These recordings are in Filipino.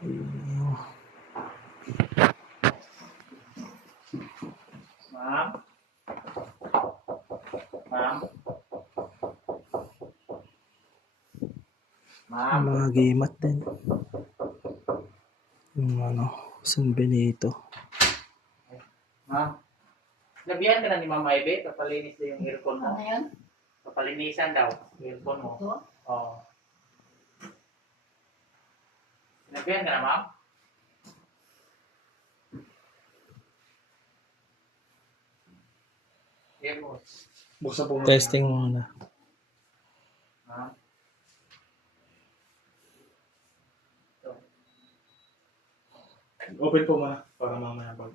Ma'am? Ma'am? Ma'am? Mga gimat din. Yung San Benito. Ma'am? Labihan ka na ni Mama Ibe, papalinis na yung earphone mo. Ano yan? Papalinisan daw, earphone mo. Ito? Oo. Labihan ka na, ma'am? Earphone. Buksan po muna. Testing muna. Ma'am? Ito. Open po muna para mamaya pag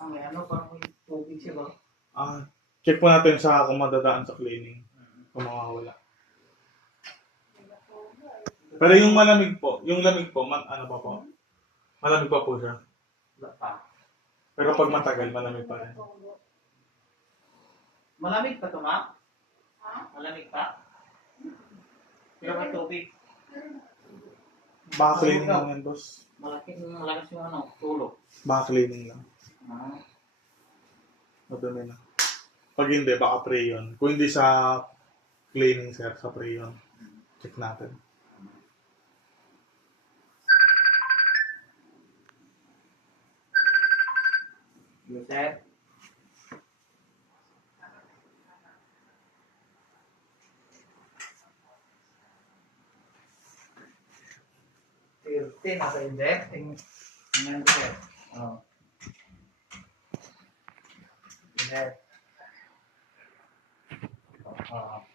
May ano, parang may tubig siya ba? check po natin sa kung madadaan sa cleaning. Kung makawala. Pero yung malamig po, ano pa po? Malamig pa po siya. Wala pa. Pero pag matagal, malamig pa rin. Malamig pa ito, ma'am? Ha? Malamig pa? Pero may tubig. Baka cleaning lang yan, boss. Malakas yung tulog. Baka cleaning lang. Madumi na. Pag hindi, baka pre yun. Kung hindi sa cleaning, sir, sa pre yun. Check natin. Yes, sir. Nasa injecting. Tingnan ko, sir. Oh. Sir. Oh.